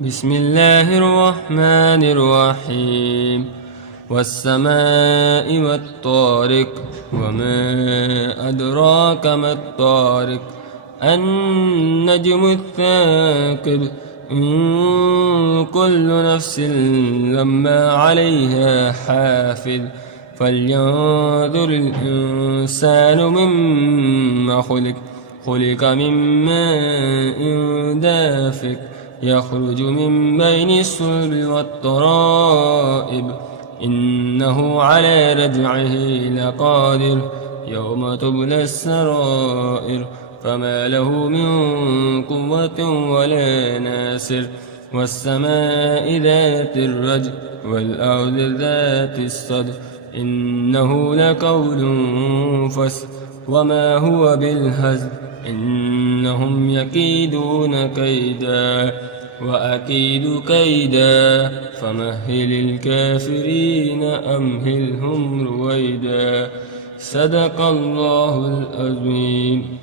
بسم الله الرحمن الرحيم والسماء والطارق وما أدراك ما الطارق النجم الثاقب إن كل نفس لما عليها حافظ فلينظر الإنسان مما خلق من ماء دافق يخرج من بين الصلب والترائب إنه على رجعه لقادر يوم تبلى السرائر فما له من قوة ولا ناصر والسماء ذات الرجع والأرض ذات الصدع إنه لقول فصل وما هو بالهزل إنهم يكيدون كيدا وأكيد كيدا فمهل الكافرين أمهلهم رويدا صدق الله العظيم.